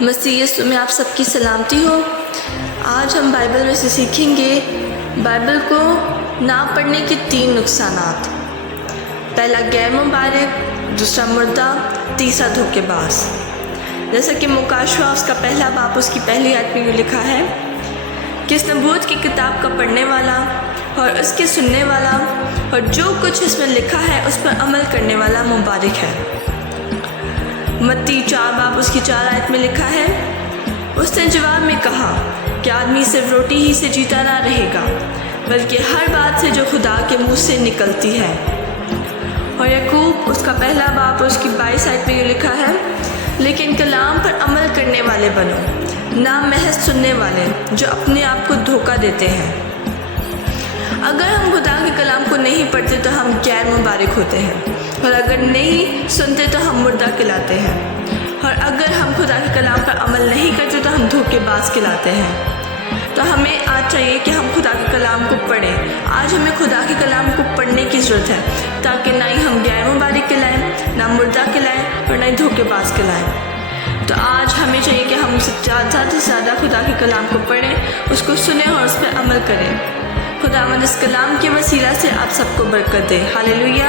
مسیح یسوع میں آپ سب کی سلامتی ہو۔ آج ہم بائبل میں سے سیکھیں گے بائبل کو نہ پڑھنے کے 3 نقصانات۔ پہلا غیر مبارک، دوسرا مردہ، تیسرا دھوکے باز۔ جیسا کہ مکاشفہ اس کا پہلا باب اس کی پہلی آیت میں یہ لکھا ہے کہ اس نبوت کی کتاب کا پڑھنے والا اور اس کے سننے والا اور جو کچھ اس میں لکھا ہے اس پر عمل کرنے والا مبارک ہے۔ متی 4 باب اس کی 4 آیت میں لکھا ہے، اس نے جواب میں کہا کہ آدمی صرف روٹی ہی سے جیتا نہ رہے گا بلکہ ہر بات سے جو خدا کے منہ سے نکلتی ہے۔ اور یعقوب اس کا پہلا باب اس کی 22 آیت میں یہ لکھا ہے، لیکن کلام پر عمل کرنے والے بنو، نہ محض سننے والے جو اپنے آپ کو دھوکہ دیتے ہیں۔ اگر ہم خدا کے کلام کو نہیں پڑھتے تو ہم غیر مبارک ہوتے ہیں، اور اگر نہیں سنتے تو ہم مردہ کہلاتے ہیں، اور اگر ہم خدا کے کلام پر عمل نہیں کرتے تو ہم دھوکے باز کہلاتے ہیں۔ تو ہمیں آج چاہیے کہ ہم خدا کے کلام کو پڑھیں۔ آج ہمیں خدا کے کلام کو پڑھنے کی ضرورت ہے تاکہ نہ ہی ہم غیر مبارک کہلائیں، نہ مردہ کہلائیں اور نہ ہی دھوکے باز کہلائیں۔ تو آج ہمیں چاہیے کہ ہم زیادہ سے زیادہ خدا کے کلام کو پڑھیں، اس کو سنیں اور اس پہ عمل کریں۔ خداوند اس کلام کے وسیلہ سے آپ سب کو برکت دے۔ ہاللیلویہ۔